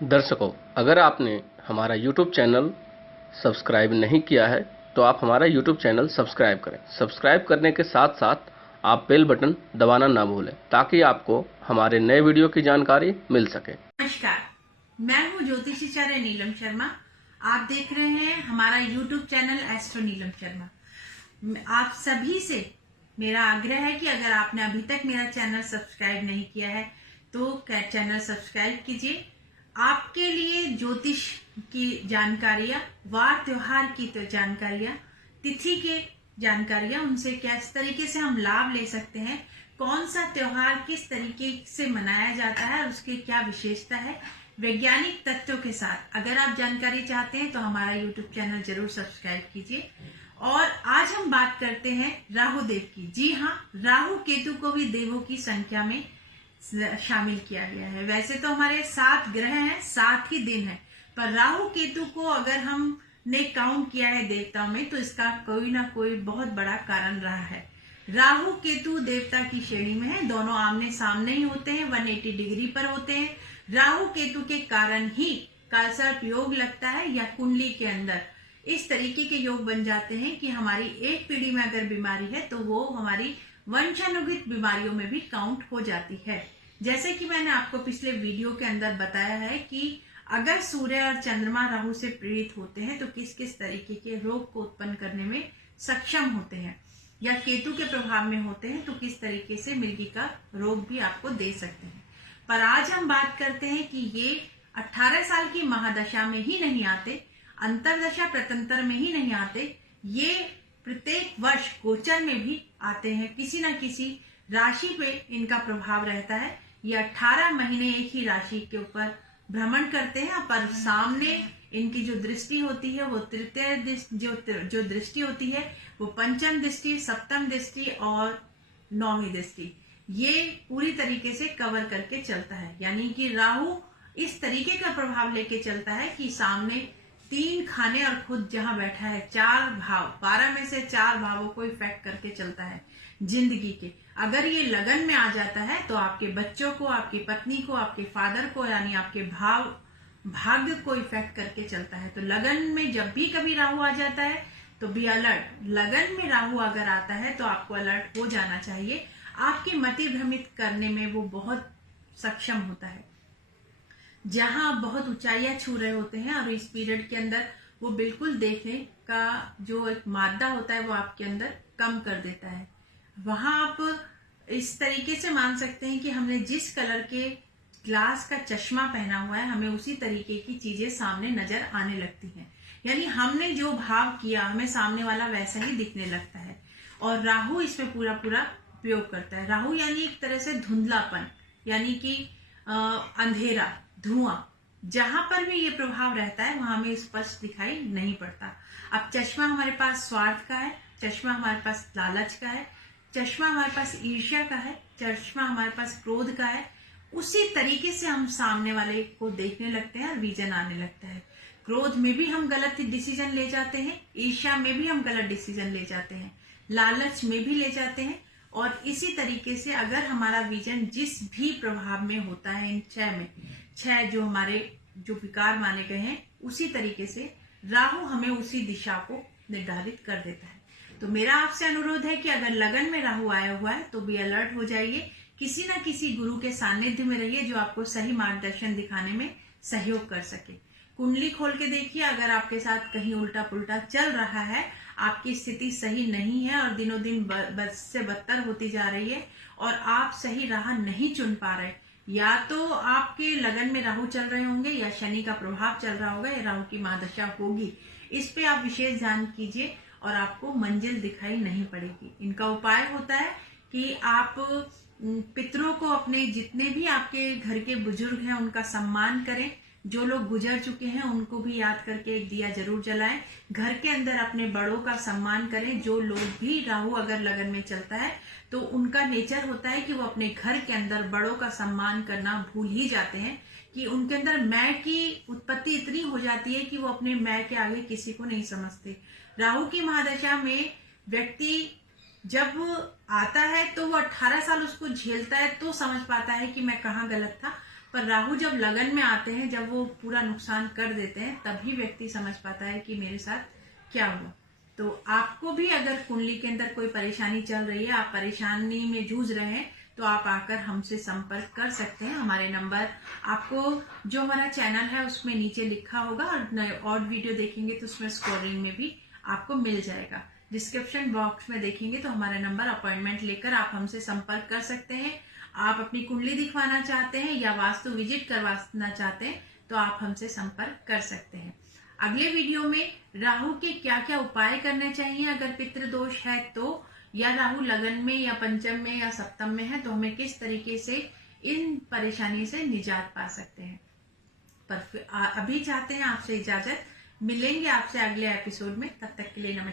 दर्शकों, अगर आपने हमारा YouTube चैनल सब्सक्राइब नहीं किया है तो आप हमारा YouTube चैनल सब्सक्राइब करें। सब्सक्राइब करने के साथ साथ आप बेल बटन दबाना ना भूलें ताकि आपको हमारे नए वीडियो की जानकारी मिल सके। नमस्कार, मैं हूँ ज्योतिषाचार्य नीलम शर्मा। आप देख रहे हैं हमारा YouTube channel astro Neelam Sharma. आप सभी से मेरा आग्रह है कि अगर आपने अभी तक मेरा चैनल सब्सक्राइब नहीं किया है तो चैनल सब्सक्राइब कीजिए। आपके लिए ज्योतिष की जानकारियां, वार त्योहार की जानकारियां, तिथि के जानकारियां, उनसे किस तरीके से हम लाभ ले सकते हैं, कौन सा त्योहार किस तरीके से मनाया जाता है, उसकी क्या विशेषता है, वैज्ञानिक तथ्यों के साथ अगर आप जानकारी चाहते हैं तो हमारा YouTube चैनल जरूर सब्सक्राइब कीजिए। और आज हम बात करते हैं राहु देव की। जी हाँ, राहु केतु को भी देवों की संख्या में शामिल किया गया है। वैसे तो हमारे 7 ग्रह हैं, 7 ही दिन है, पर राहु केतु को अगर हमने काउंट किया है देवताओं में तो इसका कोई ना कोई बहुत बड़ा कारण रहा है। राहु केतु देवता की श्रेणी में है, दोनों आमने सामने ही होते हैं, 180 डिग्री पर होते हैं। राहु केतु के कारण ही कालसर्प योग लगता है या कुंडली के अंदर इस तरीके के योग बन जाते हैं कि हमारी एक पीढ़ी में अगर बीमारी है तो वो हमारी वंशानुगत बीमारियों में भी काउंट हो जाती है। जैसे कि मैंने आपको पिछले वीडियो के अंदर बताया है कि अगर सूर्य और चंद्रमा राहु से पीड़ित होते हैं तो किस किस तरीके के रोग को उत्पन्न करने में सक्षम होते हैं, या केतु के प्रभाव में होते हैं तो किस तरीके से मिर्गी का रोग भी आपको दे सकते हैं। पर आज हम बात करते हैं कि ये 18 साल की महादशा में ही नहीं आते, अंतरदशा प्रतंत्र में ही नहीं आते, ये प्रत्येक वर्ष गोचर में भी आते हैं। किसी न किसी राशि पे इनका प्रभाव रहता है। ये 18 महीने एक ही राशि के ऊपर भ्रमण करते हैं, पर सामने इनकी जो दृष्टि होती है वो तृतीय जो दृष्टि होती है वो पंचम दृष्टि, सप्तम दृष्टि और 9वीं दृष्टि, ये पूरी तरीके से कवर करके चलता है। यानी कि राहु इस तरीके का प्रभाव लेके चलता है कि सामने 3 खाने और खुद जहां बैठा है 4 भाव, 12 में से 4 भावों को इफेक्ट करके चलता है जिंदगी के। अगर ये लगन में आ जाता है तो आपके बच्चों को, आपकी पत्नी को, आपके फादर को, यानी आपके भाग्य को इफेक्ट करके चलता है। तो लगन में जब भी कभी राहु आ जाता है तो बी अलर्ट। लगन में राहु अगर आता है तो आपको अलर्ट हो जाना चाहिए। आपकी मति भ्रमित करने में वो बहुत सक्षम होता है। जहां आप बहुत ऊंचाइयां छू रहे होते हैं और इस पीरियड के अंदर वो बिल्कुल देखने का जो एक मादा होता है वो आपके अंदर कम कर देता है। वहां आप इस तरीके से मान सकते हैं कि हमने जिस कलर के ग्लास का चश्मा पहना हुआ है हमें उसी तरीके की चीजें सामने नजर आने लगती हैं। यानी हमने जो भाव किया हमें सामने वाला वैसा ही दिखने लगता है। और राहु इसमें पूरा पूरा उपयोग करता है। राहु यानी एक तरह से धुंधलापन, यानी कि अंधेरा, धुआं, जहां पर भी ये प्रभाव रहता है वहां हमें स्पष्ट दिखाई नहीं पड़ता। अब चश्मा हमारे पास स्वार्थ का है, चश्मा हमारे पास लालच का है, चश्मा हमारे पास ईर्ष्या का है, चश्मा हमारे पास क्रोध का है। उसी तरीके से हम सामने वाले को देखने लगते हैं और विजन आने लगता है। क्रोध में भी हम गलत डिसीजन ले जाते हैं, ईर्ष्या में भी हम गलत डिसीजन ले जाते हैं, लालच में भी ले जाते हैं। और इसी तरीके से अगर हमारा विजन जिस भी प्रभाव में होता है, इन 6 जो हमारे जो विकार माने गए हैं, उसी तरीके से राहु हमें उसी दिशा को निर्धारित कर देता है। तो मेरा आपसे अनुरोध है कि अगर लगन में राहु आया हुआ है तो भी अलर्ट हो जाइए। किसी ना किसी गुरु के सानिध्य में रहिए जो आपको सही मार्गदर्शन दिखाने में सहयोग कर सके। कुंडली खोल के देखिए, अगर आपके साथ कहीं उल्टा पुल्टा चल रहा है, आपकी स्थिति सही नहीं है और दिनों दिन बद से बदतर होती जा रही है और आप सही राह नहीं चुन पा रहे, या तो आपके लगन में राहु चल रहे होंगे या शनि का प्रभाव चल रहा होगा या राहु की महादशा होगी, इस पे आप विशेष ध्यान कीजिए और आपको मंजिल दिखाई नहीं पड़ेगी। इनका उपाय होता है कि आप पितरों को, अपने जितने भी आपके घर के बुजुर्ग हैं उनका सम्मान करें। जो लोग गुजर चुके हैं उनको भी याद करके एक दिया जरूर जलाएं। घर के अंदर अपने बड़ों का सम्मान करें। जो लोग भी राहु अगर लगन में चलता है तो उनका नेचर होता है कि वो अपने घर के अंदर बड़ों का सम्मान करना भूल ही जाते हैं, कि उनके अंदर मैं की उत्पत्ति इतनी हो जाती है कि वो अपने मैं के आगे किसी को नहीं समझते। राहु की महादशा में व्यक्ति जब आता है तो वो 18 साल उसको झेलता है तो समझ पाता है कि मैं कहाँ गलत था। पर राहु जब लगन में आते हैं, जब वो पूरा नुकसान कर देते हैं, तभी व्यक्ति समझ पाता है कि मेरे साथ क्या हुआ। तो आपको भी अगर कुंडली के अंदर कोई परेशानी चल रही है, आप परेशानी में जूझ रहे हैं, तो आप आकर हमसे संपर्क कर सकते हैं। हमारे नंबर आपको जो हमारा चैनल है उसमें नीचे लिखा होगा, और वीडियो देखेंगे तो उसमें स्कोरिंग में भी आपको मिल जाएगा। डिस्क्रिप्शन बॉक्स में देखेंगे तो हमारा नंबर, अपॉइंटमेंट लेकर आप हमसे संपर्क कर सकते हैं। आप अपनी कुंडली दिखवाना चाहते हैं या वास्तु विजिट करवाना चाहते हैं तो आप हमसे संपर्क कर सकते हैं। अगले वीडियो में राहु के क्या क्या उपाय करने चाहिए अगर पितृदोष है तो, या राहु लगन में या पंचम में या सप्तम में है तो हमें किस तरीके से इन परेशानी से निजात पा सकते हैं। पर अभी चाहते हैं आपसे इजाजत, मिलेंगे आपसे अगले एपिसोड में। तब तक के लिए नमस्कार।